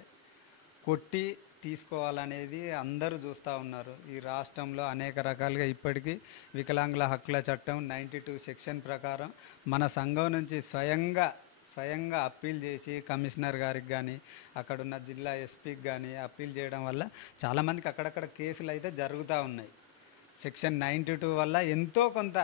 కొట్టి తీసుకోవాలనేది అందరూ చూస్తూ ఉన్నారు. ఈ రాష్ట్రంలో అనేక రకాలుగా ఇప్పటికీ వికలాంగుల హక్కుల చట్టం 92 సెక్షన్ ప్రకారం మన సంఘం నుంచి స్వయంగా అప్పీల్ చేసి కమిషనర్ గారికి కానీ అక్కడున్న జిల్లా ఎస్పీకి కానీ అప్పీల్ చేయడం వల్ల చాలామందికి అక్కడక్కడ కేసులు అయితే జరుగుతూ ఉన్నాయి. సెక్షన్ 92 వల్ల ఎంతో కొంత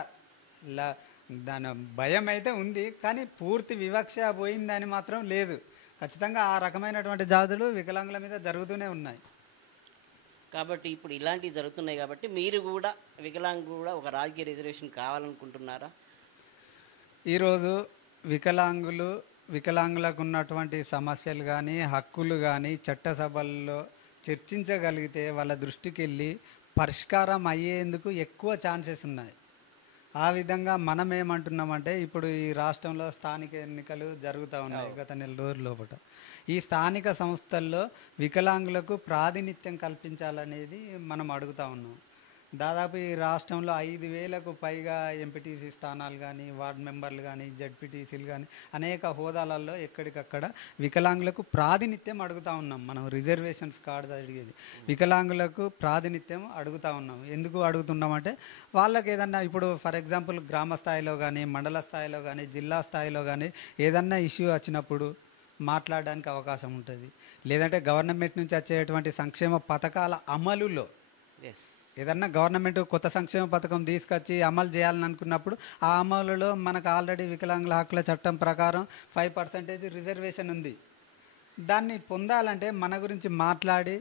దాని భయం అయితే ఉంది, కానీ పూర్తి వివక్ష పోయిందని మాత్రం లేదు. ఖచ్చితంగా ఆ రకమైనటువంటి జాతులు వికలాంగుల మీద జరుగుతూనే ఉన్నాయి. కాబట్టి ఇప్పుడు ఇలాంటివి జరుగుతున్నాయి కాబట్టి మీరు కూడా వికలాంగులు కూడా ఒక రాజకీయ రిజర్వేషన్ కావాలనుకుంటున్నారా? ఈరోజు వికలాంగులకు ఉన్నటువంటి సమస్యలు కానీ హక్కులు కానీ చట్టసభల్లో చర్చించగలిగితే వాళ్ళ దృష్టికి వెళ్ళి పరిష్కారం అయ్యేందుకు ఎక్కువ ఛాన్సెస్ ఉన్నాయి. ఆ విధంగా మనం ఏమంటున్నామంటే ఇప్పుడు ఈ రాష్ట్రంలో స్థానిక ఎన్నికలు జరుగుతూ ఉన్నాయి గత నెల రోజుల లోపల. ఈ స్థానిక సంస్థల్లో వికలాంగులకు ప్రాతినిధ్యం కల్పించాలనేది మనం అడుగుతూ ఉన్నాం. దాదాపు ఈ రాష్ట్రంలో 5,000కు పైగా ఎంపీటీసీ స్థానాలు కానీ వార్డు మెంబర్లు కానీ జడ్పీటీసీలు కానీ అనేక హోదాలలో ఎక్కడికక్కడ వికలాంగులకు ప్రాతినిధ్యం అడుగుతూ ఉన్నాం. మనం రిజర్వేషన్స్ కాదు అడిగేది, వికలాంగులకు ప్రాతినిధ్యం అడుగుతూ ఉన్నాం. ఎందుకు అడుగుతున్నామంటే వాళ్ళకి ఏదన్నా ఇప్పుడు ఫర్ ఎగ్జాంపుల్ గ్రామ స్థాయిలో కానీ మండల స్థాయిలో కానీ జిల్లా స్థాయిలో కానీ ఏదన్నా ఇష్యూ వచ్చినప్పుడు మాట్లాడడానికి అవకాశం ఉంటుంది. లేదంటే గవర్నమెంట్ నుంచి వచ్చేటువంటి సంక్షేమ పథకాల అమలులో ఏదన్నా గవర్నమెంట్ కొత్త సంక్షేమ పథకం తీసుకొచ్చి అమలు చేయాలని అనుకున్నప్పుడు ఆ అమలులో మనకు ఆల్రెడీ వికలాంగుల హక్కుల చట్టం ప్రకారం 5% రిజర్వేషన్ ఉంది. దాన్ని పొందాలంటే మన గురించి మాట్లాడి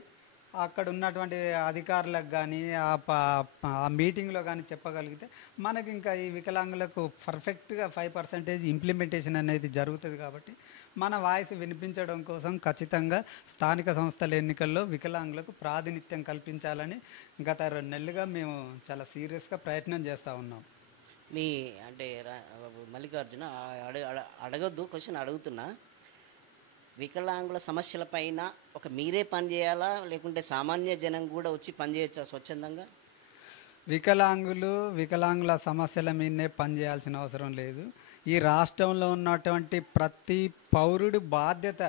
అక్కడ ఉన్నటువంటి అధికారులకు కానీ ఆ మీటింగ్లో కానీ చెప్పగలిగితే మనకి ఇంకా ఈ వికలాంగులకు పర్ఫెక్ట్గా 5% ఇంప్లిమెంటేషన్ అనేది జరుగుతుంది. కాబట్టి మన వాయిస్ వినిపించడం కోసం ఖచ్చితంగా స్థానిక సంస్థల ఎన్నికల్లో వికలాంగులకు ప్రాతినిధ్యం కల్పించాలని గత 2 నెలలుగా మేము చాలా సీరియస్గా ప్రయత్నం చేస్తూ ఉన్నాం. మీ అంటే మల్లికార్జున అడగొద్దు, క్వశ్చన్ అడుగుతున్నా. వికలాంగుల సమస్యలపైన మీరే పని చేయాలా, లేకుంటే సామాన్య జనం కూడా వచ్చి పని చేయొచ్చా స్వచ్ఛందంగా? వికలాంగుల సమస్యల మీదనే పనిచేయాల్సిన అవసరం లేదు. ఈ రాష్ట్రంలో ఉన్నటువంటి ప్రతి పౌరుడి బాధ్యత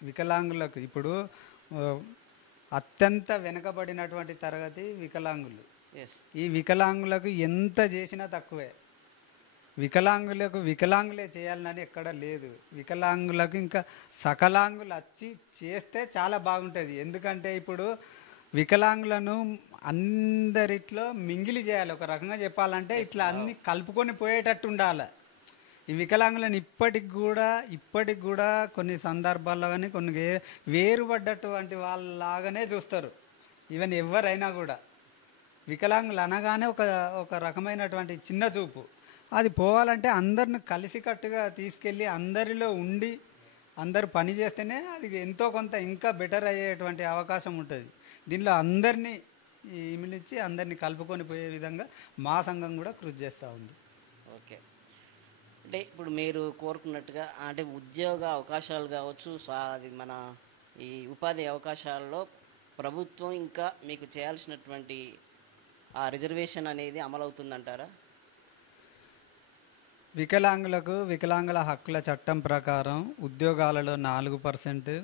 వికలాంగులకు. ఇప్పుడు అత్యంత వెనుకబడినటువంటి తరగతి వికలాంగులు. ఈ వికలాంగులకు ఎంత చేసినా తక్కువే. వికలాంగులే చేయాలని ఎక్కడ లేదు. వికలాంగులకు ఇంకా సకలాంగులు వచ్చి చేస్తే చాలా బాగుంటుంది. ఎందుకంటే ఇప్పుడు వికలాంగులను అందరిట్లో మింగిలి చేయాలి. ఒక రకంగా చెప్పాలంటే ఇట్లా అన్ని కలుపుకొని పోయేటట్టు ఉండాలి. ఈ వికలాంగులను ఇప్పటికి కూడా కొన్ని సందర్భాల్లో కానీ కొన్ని వేరుపడ్డటువంటి వాళ్ళలాగానే చూస్తారు. ఈవెన్ ఎవరైనా కూడా వికలాంగులు అనగానే ఒక రకమైనటువంటి చిన్న చూపు. అది పోవాలంటే అందరిని కలిసికట్టుగా తీసుకెళ్ళి అందరిలో ఉండి అందరూ పని చేస్తేనే అది ఎంతో కొంత ఇంకా బెటర్ అయ్యేటువంటి అవకాశం ఉంటుంది. దీనిలో అందరినీ ఇమిలిచ్చి అందరినీ కలుపుకొని పోయే విధంగా మా సంఘం కూడా కృషి చేస్తూ ఉంది. ఓకే. అంటే ఇప్పుడు మీరు కోరుకున్నట్టుగా అంటే ఉద్యోగ అవకాశాలు కావచ్చు, అది మన ఈ ఉపాధి అవకాశాలలో ప్రభుత్వం ఇంకా మీకు చేయాల్సినటువంటి ఆ రిజర్వేషన్ అనేది అమలవుతుందంటారా? వికలాంగుల హక్కుల చట్టం ప్రకారం ఉద్యోగాలలో 4%,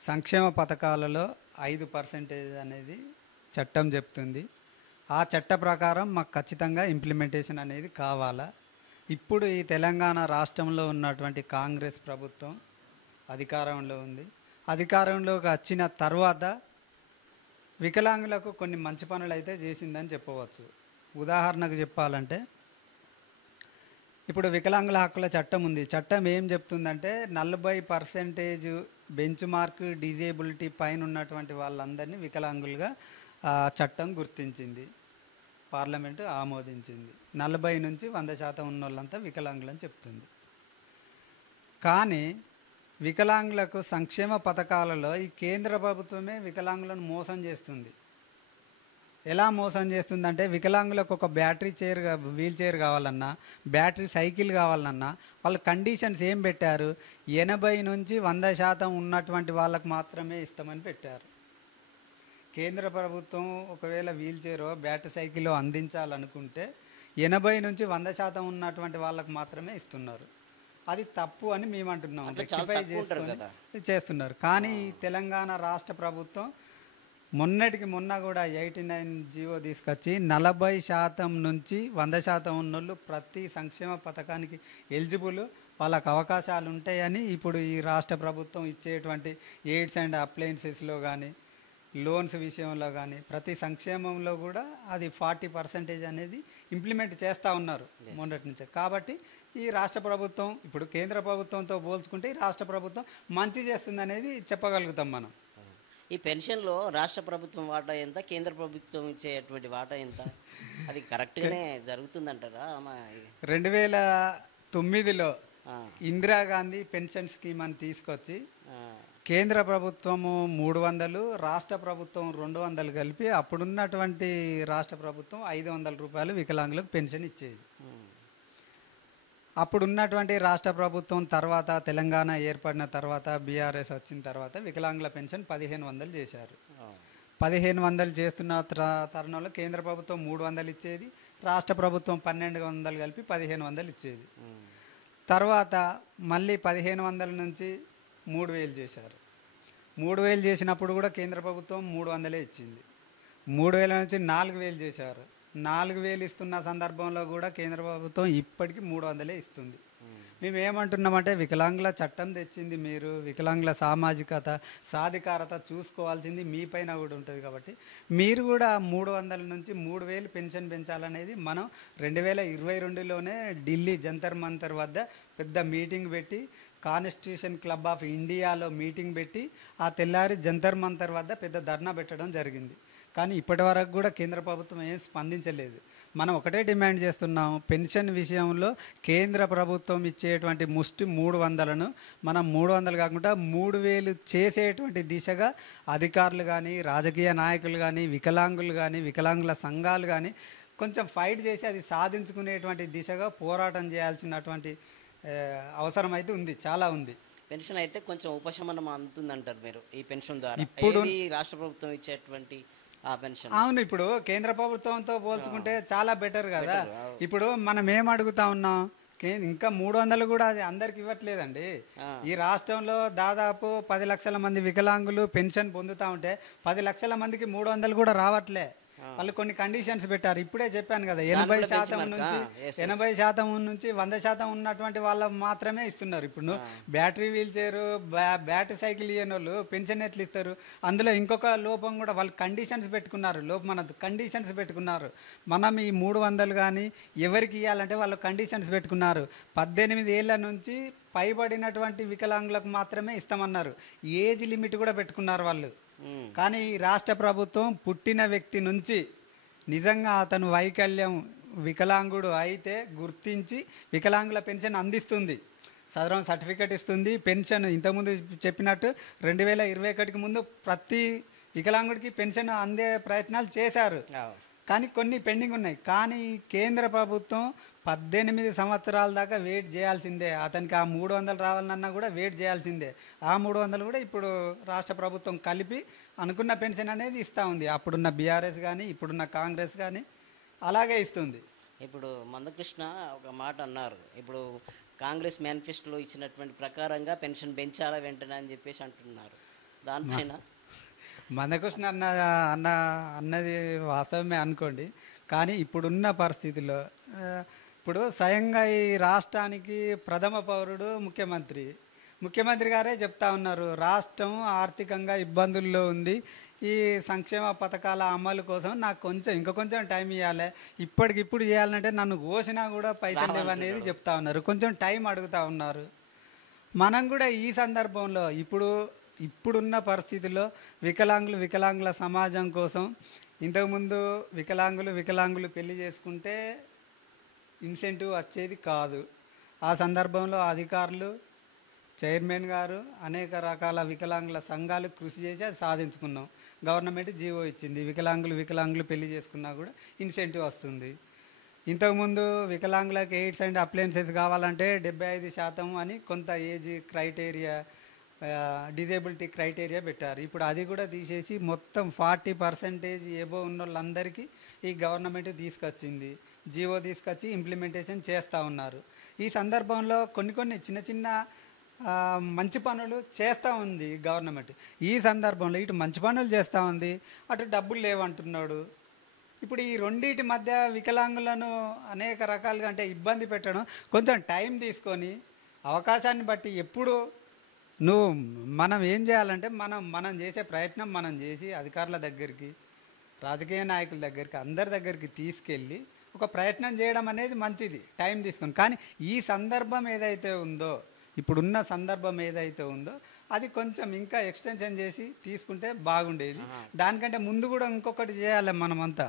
సంక్షేమ పథకాలలో 5% అనేది చట్టం చెప్తుంది. ఆ చట్ట ప్రకారం మాకు ఖచ్చితంగా ఇంప్లిమెంటేషన్ అనేది కావాలా. ఇప్పుడు ఈ తెలంగాణ రాష్ట్రంలో ఉన్నటువంటి కాంగ్రెస్ ప్రభుత్వం అధికారంలో ఉంది. అధికారంలోకి వచ్చిన తర్వాత వికలాంగులకు కొన్ని మంచి పనులు అయితే చేసిందని చెప్పవచ్చు. ఉదాహరణకు చెప్పాలంటే ఇప్పుడు వికలాంగుల హక్కుల చట్టం ఉంది. చట్టం ఏం చెప్తుందంటే 40% బెంచ్ మార్క్ డిజేబిలిటీ పైన ఉన్నటువంటి వాళ్ళందరినీ వికలాంగులుగా చట్టం గుర్తించింది, పార్లమెంటు ఆమోదించింది. 40 నుంచి 100% ఉన్న వాళ్ళంతా వికలాంగులని చెప్తుంది. కానీ వికలాంగులకు సంక్షేమ పథకాలలో ఈ కేంద్ర ప్రభుత్వమే వికలాంగులను మోసం చేస్తుంది. ఎలా మోసం చేస్తుందంటే వికలాంగులకు ఒక వీల్ చైర్ కావాలన్నా, బ్యాటరీ సైకిల్ కావాలన్నా వాళ్ళ కండిషన్స్ ఏం పెట్టారు? 80 నుంచి 100% ఉన్నటువంటి వాళ్ళకు మాత్రమే ఇస్తామని పెట్టారు. కేంద్ర ప్రభుత్వం ఒకవేళ వీల్ చైరో బ్యాటరీ సైకిల్ అందించాలనుకుంటే 80 నుంచి 100% ఉన్నటువంటి వాళ్ళకు మాత్రమే ఇస్తున్నారు. అది తప్పు అని మేము అంటున్నాం. రెక్టిఫై చేస్తున్నారు. కానీ తెలంగాణ రాష్ట్ర ప్రభుత్వం మొన్నటికి మొన్న కూడా 89 జీవో తీసుకొచ్చి 40% నుంచి 100% ఉన్నోళ్ళు ప్రతి సంక్షేమ పథకానికి ఎలిజిబుల్, వాళ్ళకు అవకాశాలు ఉంటాయని ఇప్పుడు ఈ రాష్ట్ర ప్రభుత్వం ఇచ్చేటువంటి ఎయిడ్స్ అండ్ అప్లయన్సెస్లో కానీ, లోన్స్ విషయంలో కానీ ప్రతి సంక్షేమంలో కూడా అది 40% అనేది ఇంప్లిమెంట్ చేస్తూ ఉన్నారు మొన్నటి నుంచే. కాబట్టి ఈ రాష్ట్ర ప్రభుత్వం ఇప్పుడు కేంద్ర ప్రభుత్వంతో పోల్చుకుంటే ఈ రాష్ట్ర ప్రభుత్వం మంచి చేస్తుంది అనేది చెప్పగలుగుతాం మనం. ఈ పెన్షన్లో రాష్ట్ర ప్రభుత్వం వాటా ఎంత, కేంద్ర ప్రభుత్వం ఇచ్చేటువంటి వాటా ఎంత? అది కరెక్ట్గానే జరుగుతుందంటారా? 2009లో ఇందిరాగాంధీ పెన్షన్ స్కీమ్ అని తీసుకొచ్చి కేంద్ర ప్రభుత్వము 300, రాష్ట్ర ప్రభుత్వం 200 కలిపి అప్పుడున్నటువంటి రాష్ట్ర ప్రభుత్వం 500 రూపాయలు వికలాంగులకు పెన్షన్ ఇచ్చేది. అప్పుడున్నటువంటి రాష్ట్ర ప్రభుత్వం తర్వాత తెలంగాణ ఏర్పడిన తర్వాత బీఆర్ఎస్ వచ్చిన తర్వాత వికలాంగుల పెన్షన్ 1500 చేశారు. 1500 చేస్తున్న తరుణంలో కేంద్ర ప్రభుత్వం 300 ఇచ్చేది, రాష్ట్ర ప్రభుత్వం 1200 కలిపి 1500 ఇచ్చేది. తర్వాత మళ్ళీ 1500 నుంచి 3000 చేశారు. 3000 చేసినప్పుడు కూడా కేంద్ర ప్రభుత్వం 300 ఇచ్చింది. 3000 నుంచి 4000 చేశారు. 4000 ఇస్తున్న సందర్భంలో కూడా కేంద్ర ప్రభుత్వం ఇప్పటికీ 300 ఇస్తుంది. మేము ఏమంటున్నామంటే వికలాంగుల చట్టం తెచ్చింది మీరు, వికలాంగుల సాధికారత చూసుకోవాల్సింది మీ పైన కూడా ఉంటుంది. కాబట్టి మీరు కూడా 300 నుంచి 3000 పెన్షన్ పెంచాలనేది మనం 2022లోనే ఢిల్లీ జంతర్ మంతర్ వద్ద పెద్ద మీటింగ్ పెట్టి, కాన్స్టిట్యూషన్ క్లబ్ ఆఫ్ ఇండియాలో మీటింగ్ పెట్టి ఆ తెల్లారి జంతర్ మంతర్ వద్ద పెద్ద ధర్నా పెట్టడం జరిగింది. కానీ ఇప్పటి వరకు కూడా కేంద్ర ప్రభుత్వం ఏం స్పందించలేదు. మనం ఒకటే డిమాండ్ చేస్తున్నాం, పెన్షన్ విషయంలో కేంద్ర ప్రభుత్వం ఇచ్చేటువంటి ముష్టి 300ను మనం 300 కాకుండా 3000 చేసేటువంటి దిశగా అధికారులు కానీ, రాజకీయ నాయకులు కానీ, వికలాంగులు కానీ, వికలాంగుల సంఘాలు కానీ కొంచెం ఫైట్ చేసి అది సాధించుకునేటువంటి దిశగా పోరాటం చేయాల్సినటువంటి అవసరం అయితే ఉంది, చాలా ఉంది. పెన్షన్ అయితే కొంచెం ఉపశమనం అందుతుందంటారు మీరు ఈ పెన్షన్ ద్వారా. ఇప్పుడు రాష్ట్ర ప్రభుత్వం ఇచ్చేటువంటి ఆ పెన్షన్. అవును, ఇప్పుడు కేంద్ర ప్రభుత్వంతో పోల్చుకుంటే చాలా బెటర్ కదా. ఇప్పుడు మనం ఏం అడుగుతా ఉన్నాం, ఇంకా 300 కూడా అది అందరికి ఇవ్వట్లేదండి. ఈ రాష్ట్రంలో దాదాపు 10 లక్షల మంది వికలాంగులు పెన్షన్ పొందుతూ ఉంటే 10 లక్షల మందికి 300 కూడా రావట్లే. వాళ్ళు కొన్ని కండిషన్స్ పెట్టారు. ఇప్పుడే చెప్పాను కదా, 80% నుంచి 100% ఉన్నటువంటి వాళ్ళకు మాత్రమే ఇస్తున్నారు. ఇప్పుడు battery wheel chair, battery cycle ఇయ్యని వాళ్ళు పెన్షన్ ఎట్లు ఇస్తారు? అందులో ఇంకొక లోపం కూడా వాళ్ళు కండిషన్స్ పెట్టుకున్నారు. కండిషన్స్ పెట్టుకున్నారు. మనం ఈ 300 కానీ ఎవరికి ఇవ్వాలంటే వాళ్ళు కండిషన్స్ పెట్టుకున్నారు. 18 ఏళ్ళ నుంచి పైబడినటువంటి వికలాంగులకు మాత్రమే ఇస్తామన్నారు. ఏజ్ లిమిట్ కూడా పెట్టుకున్నారు వాళ్ళు. కానీ ఈ రాష్ట్ర ప్రభుత్వం పుట్టిన వ్యక్తి నుంచి నిజంగా అతను వైకల్యం వికలాంగుడు అయితే గుర్తించి వికలాంగుల పెన్షన్ అందిస్తుంది. సదరం సర్టిఫికేట్ ఇస్తుంది. పెన్షన్ ఇంతకుముందు చెప్పినట్టు 2021కి ముందు ప్రతి వికలాంగుడికి పెన్షన్ అందే ప్రయత్నాలు చేశారు. కానీ కొన్ని పెండింగ్ ఉన్నాయి. కానీ కేంద్ర ప్రభుత్వం 18 సంవత్సరాల దాకా వెయిట్ చేయాల్సిందే. అతనికి ఆ 300 రావాలన్నా కూడా వెయిట్ చేయాల్సిందే. ఆ 300 కూడా ఇప్పుడు రాష్ట్ర ప్రభుత్వం కలిపి అనుకున్న పెన్షన్ అనేది ఇస్తూ ఉంది. అప్పుడున్న బీఆర్ఎస్ కానీ ఇప్పుడున్న కాంగ్రెస్ కానీ అలాగే ఇస్తుంది. ఇప్పుడు మందకృష్ణ ఒక మాట అన్నారు, ఇప్పుడు కాంగ్రెస్ మేనిఫెస్టోలో ఇచ్చినటువంటి ప్రకారంగా పెన్షన్ పెంచాలా వెంటనే అని చెప్పేసి అంటున్నారు. దానిపైన మందకృష్ణ అన్నది వాస్తవమే అనుకోండి. కానీ ఇప్పుడున్న పరిస్థితుల్లో ఇప్పుడు స్వయంగా ఈ రాష్ట్రానికి ప్రథమ పౌరుడు ముఖ్యమంత్రి గారే చెప్తా ఉన్నారు, రాష్ట్రం ఆర్థికంగా ఇబ్బందుల్లో ఉంది, ఈ సంక్షేమ పథకాల అమలు కోసం నాకు ఇంకా కొంచెం టైం ఇవ్వాలి, ఇప్పటికిప్పుడు చేయాలంటే నన్ను కోసినా కూడా పైసలు లేవనేది చెప్తా ఉన్నారు. కొంచెం టైం అడుగుతూ ఉన్నారు. మనం కూడా ఈ సందర్భంలో ఇప్పుడున్న పరిస్థితుల్లో వికలాంగుల సమాజం కోసం ఇంతకుముందు వికలాంగులు పెళ్లి చేసుకుంటే ఇన్సెంటివ్ వచ్చేది కాదు. ఆ సందర్భంలో అధికారులు, చైర్మన్ గారు, అనేక రకాల వికలాంగుల సంఘాలు కృషి చేసి అది సాధించుకున్నాం. గవర్నమెంట్ జీవో ఇచ్చింది, వికలాంగులు పెళ్లి చేసుకున్నా కూడా ఇన్సెంటివ్ వస్తుంది. ఇంతకుముందు వికలాంగులకు ఎయిడ్స్ అండ్ అప్లయన్సెస్ కావాలంటే 75% అని కొంత ఏజ్ క్రైటీరియా, డిజేబిలిటీ క్రైటీరియా పెట్టారు. ఇప్పుడు అది కూడా తీసేసి మొత్తం 40% ఎబో ఉన్న వాళ్ళందరికీ ఈ గవర్నమెంట్ తీసుకొచ్చింది, జీవో తీసుకొచ్చి ఇంప్లిమెంటేషన్ చేస్తూ ఉన్నారు. ఈ సందర్భంలో కొన్ని చిన్న మంచి పనులు చేస్తూ ఉంది గవర్నమెంట్. ఈ సందర్భంలో ఇటు మంచి పనులు చేస్తూ ఉంది, అటు డబ్బులు లేవంటున్నాడు. ఇప్పుడు ఈ రెండింటి మధ్య వికలాంగులను అనేక రకాలుగా అంటే ఇబ్బంది పెట్టడం, కొంచెం టైం తీసుకొని అవకాశాన్ని బట్టి ఎప్పుడు మనం ఏం చేయాలంటే మనం చేసే ప్రయత్నం మనం చేసి అధికారుల దగ్గరికి, రాజకీయ నాయకుల దగ్గరికి, అందరి దగ్గరికి తీసుకెళ్ళి ఒక ప్రయత్నం చేయడం అనేది మంచిది, టైం తీసుకొని. కానీ ఈ సందర్భం ఏదైతే ఉందో, ఇప్పుడున్న సందర్భం ఏదైతే ఉందో అది కొంచెం ఇంకా ఎక్స్టెన్షన్ చేసి తీసుకుంటే బాగుండేది. దానికంటే ముందు కూడా ఇంకొకటి చేయాలి. మనమంతా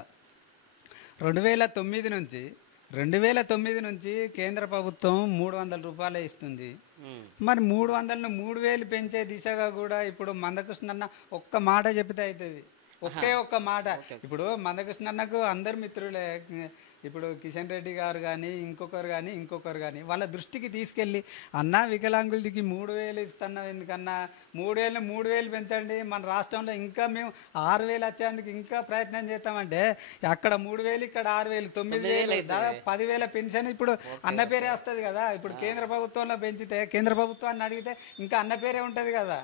2009 నుంచి కేంద్ర ప్రభుత్వం 300 రూపాయలే ఇస్తుంది. మరి 300ను 3000 పెంచే దిశగా కూడా ఇప్పుడు మందకృష్ణ అన్న ఒక్క మాట చెప్తే అవుతుంది. ఒక్క మాట. ఇప్పుడు మందకృష్ణ అన్నకు అందరు మిత్రులే. ఇప్పుడు కిషన్ రెడ్డి గారు కానీ ఇంకొకరు కానీ వాళ్ళ దృష్టికి తీసుకెళ్ళి, అన్నా వికలాంగులకి 3000 ఇస్తున్నాం, ఎందుకన్నా 3000 పెంచండి, మన రాష్ట్రంలో ఇంకా మేము 6000 వచ్చేందుకు ఇంకా ప్రయత్నం చేస్తామంటే అక్కడ 3000 ఇక్కడ 6000 9000 దాదాపు 10,000 పెన్షన్ ఇప్పుడు అన్న పేరే వస్తుంది కదా. ఇప్పుడు కేంద్ర ప్రభుత్వంలో పెంచితే కేంద్ర ప్రభుత్వాన్ని అడిగితే ఇంకా అన్న పేరే ఉంటుంది కదా.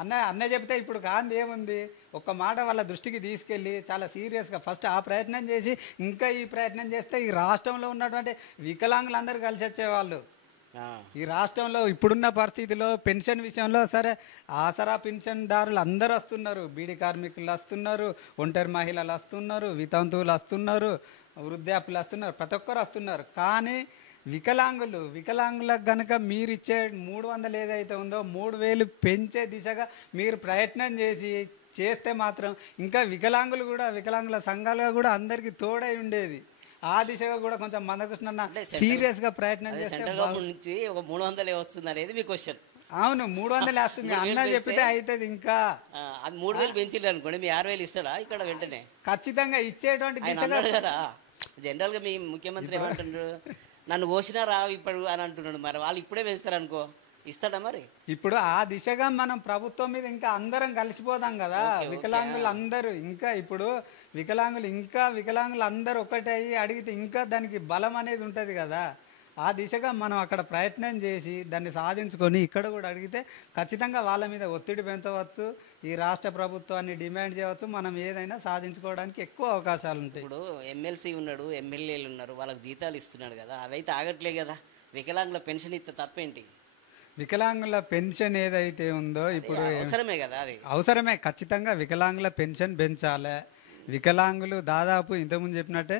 అన్న చెప్తే ఇప్పుడు కాంది ఏముంది, ఒక్క మాట వాళ్ళ దృష్టికి తీసుకెళ్ళి చాలా సీరియస్గా ఫస్ట్ ఆ ప్రయత్నం చేసి ఇంకా ఈ ప్రయత్నం చేస్తే ఈ రాష్ట్రంలో ఉన్నటువంటి వికలాంగులందరూ కలిసి వచ్చేవాళ్ళు. ఈ రాష్ట్రంలో ఇప్పుడున్న పరిస్థితిలో పెన్షన్ విషయంలో సరే ఆసరా పెన్షన్దారులు అందరూ వస్తున్నారు, బీడీ కార్మికులు వస్తున్నారు, ఒంటరి మహిళలు వస్తున్నారు, వితంతువులు వస్తున్నారు, వృద్ధాప్యులు వస్తున్నారు, ప్రతి ఒక్కరు వస్తున్నారు. కానీ వికలాంగులకు కనుక మీరు ఇచ్చే 300 ఏదైతే ఉందో 3000 పెంచే దిశగా మీరు ప్రయత్నం చేస్తే మాత్రం ఇంకా వికలాంగుల సంఘాలుగా కూడా అందరికీ తోడై ఉండేది. ఆ దిశగా కూడా కొంచెం మందకృష్ణ అంటే సీరియస్ గా ప్రయత్నం అదే చేస్తే సెంట్రల్ గవర్నమెంట్ నుంచి ఒక 300 వస్తుంది అనేది మీ క్వశ్చన్. అవును 300 వేస్తుంది 3000 అన్న చెప్పితే అవుతుంది ఇంకా అది 3000 పెంచిల్లు అనుకోండి, మీ 6000 ఇస్తాడా ఇక్కడ వెంటనే? ఖచ్చితంగా ఇచ్చేటువంటి ఆయన దిశగా అన్నాడు కదా, జనరల్గా మీ ముఖ్యమంత్రి ఏమంటున్నాడు, నన్ను కోసినా రావు ఇప్పుడు అని అంటున్నాడు. మరి వాళ్ళు ఇప్పుడే పెంచుతారు అనుకో, ఇస్తాడా మరి? ఇప్పుడు ఆ దిశగా మనం ప్రభుత్వం మీద ఇంకా అందరం కలిసిపోదాం కదా. ఓకే, వికలాంగులు అందరూ ఇంకా ఇప్పుడు వికలాంగులు అందరూ ఒకటే అయ్యి అడిగితే ఇంకా దానికి బలం అనేది ఉంటుంది కదా. ఆ దిశగా మనం అక్కడ ప్రయత్నం చేసి దాన్ని సాధించుకొని ఇక్కడ కూడా అడిగితే ఖచ్చితంగా వాళ్ళ మీద ఒత్తిడి పెంచవచ్చు, ఈ రాష్ట్ర ప్రభుత్వాన్ని డిమాండ్ చేయవచ్చు, మనం ఏదైనా సాధించుకోవడానికి ఎక్కువ అవకాశాలు ఉంటాయి. ఇప్పుడు ఎమ్మెల్సీ ఉన్నాడు, ఎమ్మెల్యేలు ఉన్నారు, వాళ్ళకి జీతాలు ఇస్తున్నాడు కదా, అవైతే ఆగట్లే కదా. వికలాంగుల పెన్షన్ ఇస్తే తప్పేంటి? వికలాంగుల పెన్షన్ ఏదైతే ఉందో ఇప్పుడు అవసరమే కదా అది. అవసరమే, ఖచ్చితంగా వికలాంగుల పెన్షన్ పెంచాలి. వికలాంగులు దాదాపు ఇంతకుముందు చెప్పినట్టే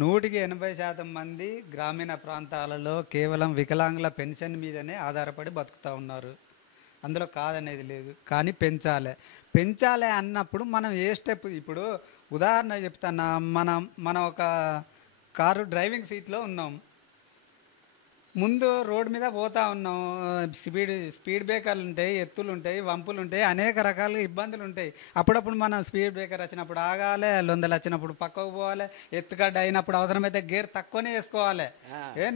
100% మంది గ్రామీణ ప్రాంతాలలో కేవలం వికలాంగుల పెన్షన్ మీదనే ఆధారపడి బతుకుతూ ఉన్నారు. అందులో కాదనేది లేదు, కానీ పెంచాలి అన్నప్పుడు మనం ఏ స్టెప్, ఇప్పుడు ఉదాహరణ చెప్తాను, మనం ఒక కారు డ్రైవింగ్ సీట్లో ఉన్నాం, ముందు రోడ్డు మీద పోతా ఉన్నాం, స్పీడ్ బ్రేకర్లు ఉంటాయి, ఎత్తులు ఉంటాయి, వంపులు ఉంటాయి, అనేక రకాల ఇబ్బందులు ఉంటాయి. అప్పుడప్పుడు మనం స్పీడ్ బ్రేకర్ వచ్చినప్పుడు ఆగాలి, లొందలు వచ్చినప్పుడు పక్కకు పోవాలి, ఎత్తుగడ్డ అయినప్పుడు అవసరమైతే గేర్ తక్కువనే వేసుకోవాలి.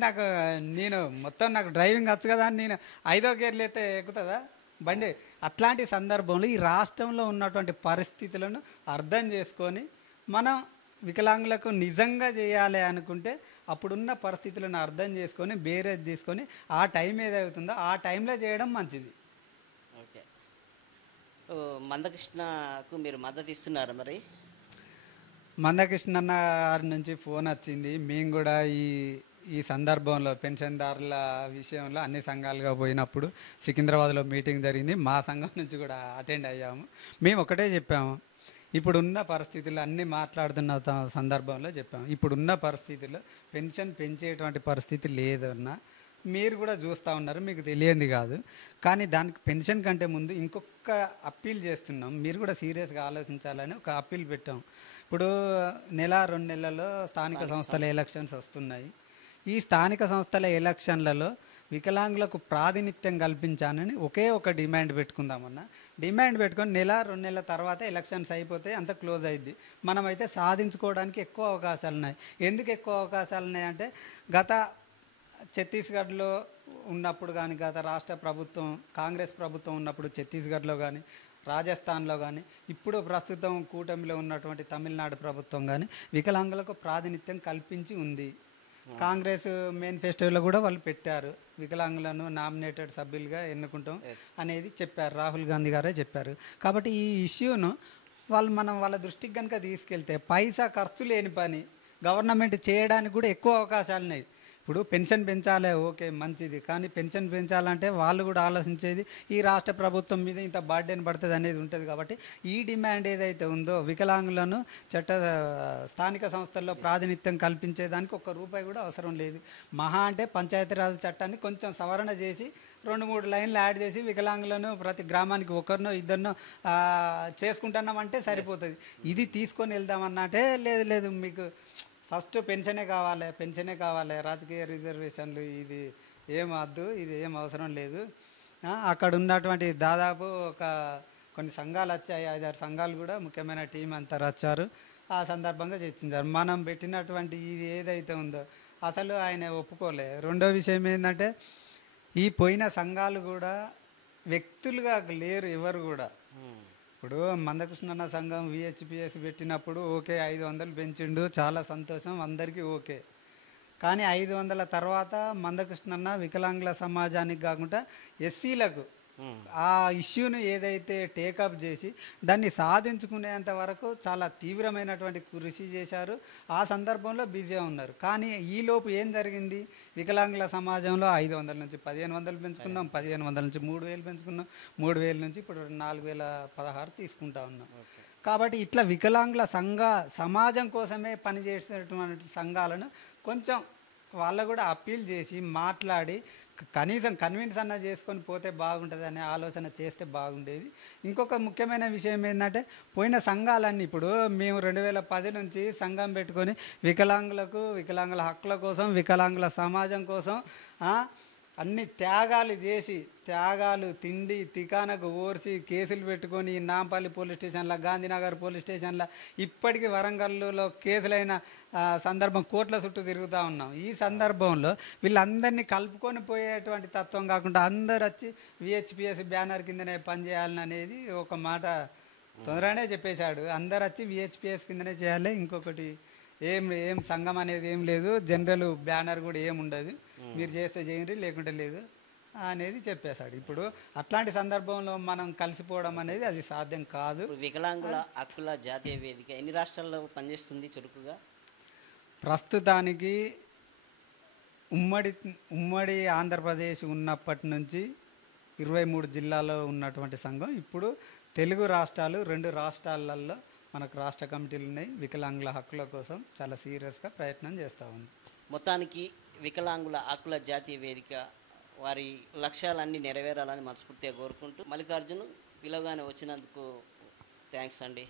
నాకు డ్రైవింగ్ వచ్చు కదా అని నేను 5వ గేర్లు అయితే ఎక్కుతుందా బండి? అట్లాంటి సందర్భంలో ఈ రాష్ట్రంలో ఉన్నటువంటి పరిస్థితులను అర్థం చేసుకొని మనం వికలాంగులకు నిజంగా చేయాలి అనుకుంటే అప్పుడున్న పరిస్థితులను అర్థం చేసుకొని బేరేజ్ తీసుకొని ఆ టైం ఏదవుతుందో ఆ టైంలో చేయడం మంచిది. ఓకే, మందకృష్ణకు మీరు మద్దతు ఇస్తున్నారా మరి? మందకృష్ణ అన్న గారి నుంచి ఫోన్ వచ్చింది. మేము కూడా ఈ సందర్భంలో పెన్షన్దారుల విషయంలో అన్ని సంఘాలుగా పోయినప్పుడు సికింద్రాబాద్లో మీటింగ్ జరిగింది, మా సంఘం నుంచి కూడా అటెండ్ అయ్యాము. మేము ఒకటే చెప్పాము, ఇప్పుడున్న పరిస్థితుల్లో అన్నీ మాట్లాడుతున్న సందర్భంలో చెప్పాము, ఇప్పుడున్న పరిస్థితుల్లో పెన్షన్ పెంచేటువంటి పరిస్థితి లేదన్నా మీరు కూడా చూస్తూ ఉన్నారు, మీకు తెలియంది కాదు. కానీ దానికి పెన్షన్ కంటే ముందు ఇంకొక అప్పీల్ చేస్తున్నాం, మీరు కూడా సీరియస్గా ఆలోచించాలని ఒక అప్పీల్ పెట్టాం. ఇప్పుడు 1-2 నెలల్లో స్థానిక సంస్థల ఎలక్షన్స్ వస్తున్నాయి. ఈ స్థానిక సంస్థల ఎలక్షన్లలో వికలాంగులకు ప్రాతినిధ్యం కల్పించానని ఒకే ఒక డిమాండ్ పెట్టుకుందామన్నా. డిమాండ్ పెట్టుకొని 1-2 నెలల తర్వాత ఎలక్షన్స్ అయిపోతే అంత క్లోజ్ అయింది. మనమైతే సాధించుకోవడానికి ఎక్కువ అవకాశాలు ఉన్నాయి. ఎందుకు ఎక్కువ అవకాశాలు ఉన్నాయంటే గత ఛత్తీస్గఢ్లో ఉన్నప్పుడు కానీ, గత రాష్ట్ర ప్రభుత్వం కాంగ్రెస్ ప్రభుత్వం ఉన్నప్పుడు ఛత్తీస్గఢ్లో కానీ, రాజస్థాన్లో కానీ, ఇప్పుడు ప్రస్తుతం కూటమిలో ఉన్నటువంటి తమిళనాడు ప్రభుత్వం కానీ వికలాంగులకు ప్రాతినిధ్యం కల్పించి ఉంది. కాంగ్రెస్ మేనిఫెస్టోలో కూడా వాళ్ళు పెట్టారు, వికలాంగులను నామినేటెడ్ సభ్యులుగా ఎన్నుకుంటాం అనేది చెప్పారు, రాహుల్ గాంధీ గారే చెప్పారు. కాబట్టి ఈ ఇష్యూను మనం వాళ్ళ దృష్టికి కనుక తీసుకెళ్తే పైసా ఖర్చు లేని పని గవర్నమెంట్ చేయడానికి కూడా ఎక్కువ అవకాశాలు ఉన్నాయి. ఇప్పుడు పెన్షన్ పెంచాలే, ఓకే మంచిది, కానీ పెన్షన్ పెంచాలంటే వాళ్ళు కూడా ఆలోచించేది ఈ రాష్ట్ర ప్రభుత్వం మీద ఇంత బర్డెన్ పడుతుంది అనేది ఉంటుంది. కాబట్టి ఈ డిమాండ్ ఏదైతే ఉందో వికలాంగులను స్థానిక సంస్థల్లో ప్రాతినిధ్యం కల్పించేదానికి ₹1 కూడా అవసరం లేదు. మహా అంటే పంచాయతీరాజ్ చట్టాన్ని కొంచెం సవరణ చేసి 2-3 లైన్లు యాడ్ చేసి వికలాంగులను ప్రతి గ్రామానికి ఒకరినో ఇద్దరినో చేసుకుంటున్నామంటే సరిపోతుంది. ఇది తీసుకొని వెళ్దామన్నట్టే లేదు మీకు ఫస్ట్ పెన్షనే కావాలి, రాజకీయ రిజర్వేషన్లు ఇది ఏం వద్దు, ఇది ఏం అవసరం లేదు. అక్కడ ఉన్నటువంటి దాదాపు కొన్ని సంఘాలు వచ్చాయి, 5-6 సంఘాలు కూడా ముఖ్యమైన టీం అంతా వచ్చారు. ఆ సందర్భంగా చర్చించారు. మనం పెట్టినటువంటి ఇది ఏదైతే ఉందో అసలు ఆయన ఒప్పుకోలే. రెండో విషయం ఏంటంటే ఈ పోయిన సంఘాలు కూడా వ్యక్తులుగా లేరు ఎవరు కూడా. ఇప్పుడు మందకృష్ణ సంఘం VHPS పెట్టినప్పుడు ఓకే 500 పెంచిండు, చాలా సంతోషం, అందరికీ ఓకే. కానీ 500 తర్వాత మందకృష్ణ వికలాంగుల సమాజానికి కాకుండా ఎస్సీలకు ఆ ఇష్యూను ఏదైతే టేకప్ చేసి దాన్ని సాధించుకునేంత వరకు చాలా తీవ్రమైనటువంటి కృషి చేశారు. ఆ సందర్భంలో బిజీగా ఉన్నారు. కానీ ఈలోపు ఏం జరిగింది, వికలాంగుల సమాజంలో 500 నుంచి 1500 పెంచుకున్నాం, 1500 నుంచి 3000 పెంచుకున్నాం, 3000 నుంచి ఇప్పుడు 4016 తీసుకుంటా ఉన్నాం. కాబట్టి ఇట్లా వికలాంగుల సమాజం కోసమే పనిచేసేటువంటి సంఘాలను కొంచెం వాళ్ళకు కూడా అప్పీల్ చేసి మాట్లాడి కనీసం కన్విన్స్ అన్న చేసుకొని పోతే బాగుంటుంది అనే ఆలోచన చేస్తే బాగుండేది. ఇంకొక ముఖ్యమైన విషయం ఏంటంటే పోయిన సంఘాలన్నీ ఇప్పుడు మేము 2010 నుంచి సంఘం పెట్టుకొని వికలాంగుల హక్కుల కోసం వికలాంగుల సమాజం కోసం అన్ని త్యాగాలు తిండి తికానకు ఓర్చి కేసులు పెట్టుకొని నాంపల్లి పోలీస్ స్టేషన్లో గాంధీనగర్ పోలీస్ స్టేషన్లో ఇప్పటికీ వరంగల్లో కేసులైన సందర్భం కోట్ల చుట్టూ తిరుగుతూ ఉన్నాం. ఈ సందర్భంలో వీళ్ళందరినీ కలుపుకొని పోయేటువంటి తత్వం కాకుండా అందరు వచ్చి విహెచ్పిఎస్ బ్యానర్ కిందనే పనిచేయాలని అనేది ఒక మాట తొందరగానే చెప్పేశాడు. అందరు వచ్చి విహెచ్పిఎస్ కిందనే చేయాలి, ఇంకొకటి ఏం సంఘం అనేది ఏం లేదు, జనరల్ బ్యానర్ కూడా ఏం ఉండదు, మీరు చేస్తే చేయండి లేకుంటే లేదు అనేది చెప్పేశాడు. ఇప్పుడు అట్లాంటి సందర్భంలో మనం కలిసిపోవడం అనేది అది సాధ్యం కాదు. వికలాంగుల హక్కుల జాతీయ వేదిక ఎన్ని రాష్ట్రాల్లో పనిచేస్తుంది చురుకుగా? ప్రస్తుతానికి ఉమ్మడి ఆంధ్రప్రదేశ్ ఉన్నప్పటి నుంచి 23 జిల్లాల్లో ఉన్నటువంటి సంఘం ఇప్పుడు తెలుగు రాష్ట్రాలు 2 రాష్ట్రాలలో మనకు రాష్ట్ర కమిటీలు ఉన్నాయి. వికలాంగుల హక్కుల కోసం చాలా సీరియస్గా ప్రయత్నం చేస్తూ ఉంది. మొత్తానికి వికలాంగుల హక్కుల జాతీయ వేదిక వారి లక్ష్యాలన్నీ నెరవేరాలని మనస్ఫూర్తిగా కోరుకుంటూ మల్లికార్జున్ పిలవగానే వచ్చినందుకు థ్యాంక్స్ అండి.